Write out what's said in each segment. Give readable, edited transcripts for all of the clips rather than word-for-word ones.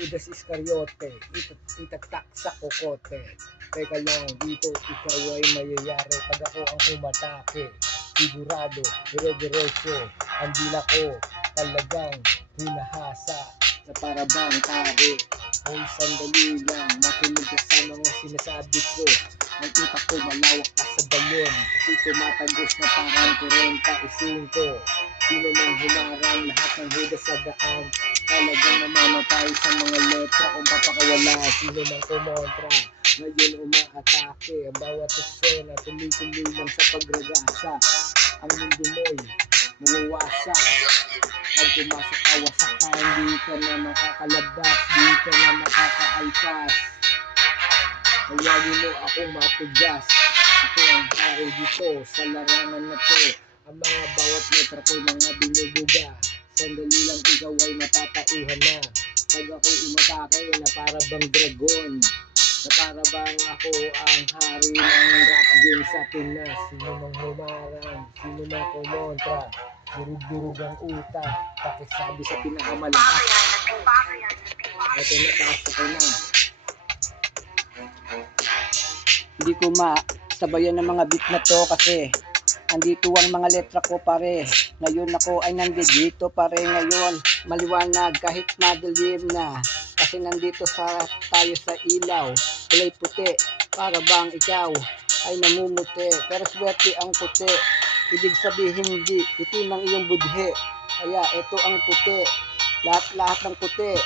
Judas Iscariote, itatak sa kokote. Teka lang, dito ikaw ay mayayari pag ako ang umatake. Sigurado, dire-diretso, ang dila ko talagang hinahasa na parabang tari. Kung sandali lang, makinig ka sa mga sinasabi ko. Ang utak ko malawak ka sa balon. Ito'y tumatagos na parang 45. Sino mang humarang, lahat ng huda sa daan. Talagang namamatay sa mga letra kung papakawala. Sino mang kumontra, ngayon umaatake. Ang bawat eksena, tuloy-tuloy lang sa pagragasa. Ang mundo mo'y mawawasak. Pag pumasok ka, wasak ka, hindi ka na makakalabas, di ka na makakaalpas. Tawagin mo akong matigas. Ako ang hari dito sa larangan na to. Ang mga bawat letra ko'y mga binubuga. Sandali lang ikaw ay matatauhan na. Pag ako umatake na para bang dragon, na para bang ako ang hari ng rap game sa Pinas. Sino mang humarang, sino mang kumontra, durug-durug ang utak, pakisabi sa pinakamalakas. Ito na, taas ako na. Hindi ko masabayan ng mga beat na to kasi andito ang mga letra ko pare. Ngayon ako ay nandito pare ngayon. Maliwanag kahit madilim na. Kasi nandito tayo sa ilaw. Kulay puti. Para bang ikaw ay namumuti. Pero swerte ang puti. Ibig sabihin hindi. Itim ang iyong budhe. Kaya ito ang puti. Lahat ng puti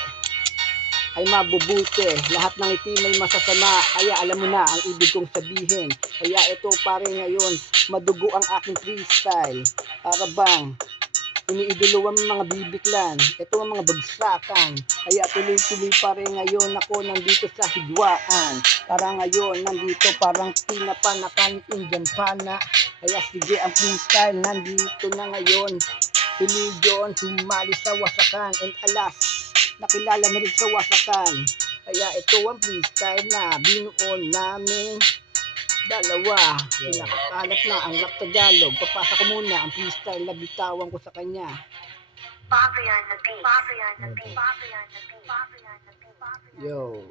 ay mabubuti. Lahat ng itim ay masasama. Kaya alam mo na ang ibig kong sabihin. Kaya ito pare ngayon, madugo ang aking freestyle. Para bang iniidolo ang mga bibiklan. Ito ang mga bagsakan. Kaya tuloy-tuloy pare ngayon ako nandito sa hidwaan. Para ngayon nandito parang pinapanakan Indian pana. Kaya sige ang freestyle nandito na ngayon. Pilyon, sumali sa wasakan. And alas, nakilala na rin sa wasakan. Kaya ito ang freestyle na binuon namin dalawa. Pinakakalat na ang rap Tagalog. Papasa ko muna ang freestyle na bitawan ko sa kanya. Yo.